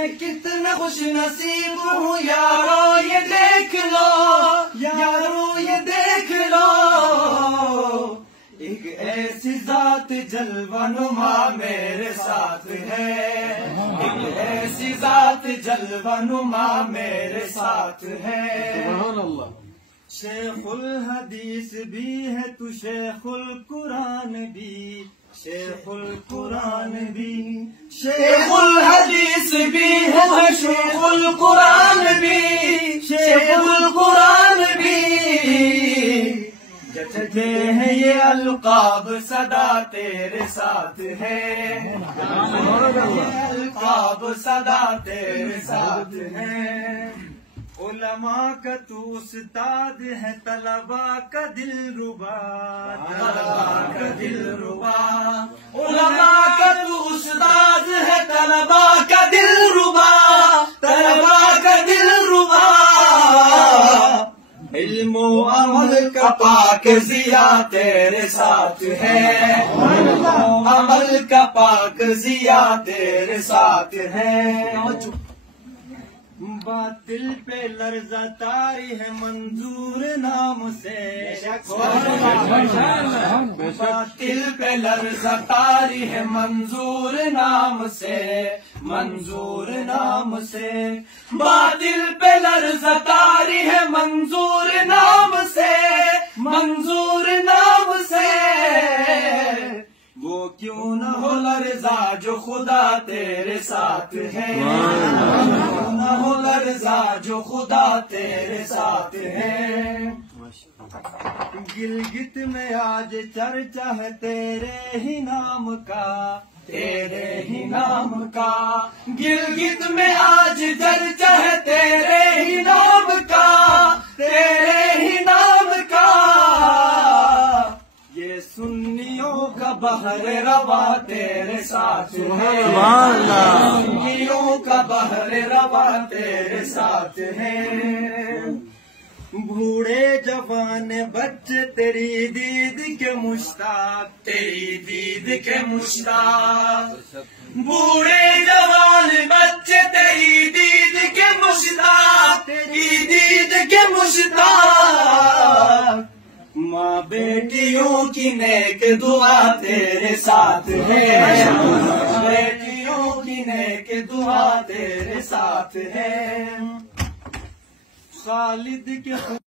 मैं कितना खुश नसीब हूँ यारो ये देख लो, यारो ये देख लो। एक ऐसी जात जलवानुमा मेरे साथ है, एक ऐसी जात जलवानुमा मेरे साथ है। शेखुल हदीस भी है तू शेखुल कुरान भी, शेखुल कुरान भी, शेखुल हदीस भी है शेखुल कुरान भी, शेखुल कुरान भी। जचते हैं ये अलकाब सदा तेरे साथ है, ये अलकाब सदा तेरे साथ है। उलमा का तू उस्ताद है, तलबा का दिल रुबा, तलबा का दिल रुबा। उलमा का तू उस्ताद है, तलबा का दिल रुबा, तलबा का दिल रुबा। इल्मो अमल का पाक जिया तेरे साथ है, अमल का पाक जिया तेरे साथ है। बातिल पे लर्जा तारी है मंजूर नाम से, बातिल पे लर्जा तारी है मंजूर नाम से, मंजूर नाम से। बातिल पे लर्जा तारी है मंजूर नाम से, मंजूर नाम से। वो क्यों न हो लर्जा जो खुदा तेरे साथ है, क्यों न हो लर्जा जो खुदा तेरे साथ है। गिलगित में आज चर्चा है तेरे ही नाम का, तेरे ही नाम का। गिलगित में आज चर्चा है तेरे ही नाम का, तेरे ही नाम का। ये सुन्नियों का बहर रवा तेरे साथ है, सुन्नियों का बहर रवा तेरे साथ है। बूढ़े जवान बच्चे तेरी दीद के मुश्ताक, तेरी दीद के मुश्ताक। बूढ़े जवान बच्चे तेरी दीद के मुश्ताक, तेरी दीद के मुश्ताक। माँ बेटियों की नेक दुआ तेरे साथ है, बेटियों की नेक दुआ तेरे साथ है। खालिद के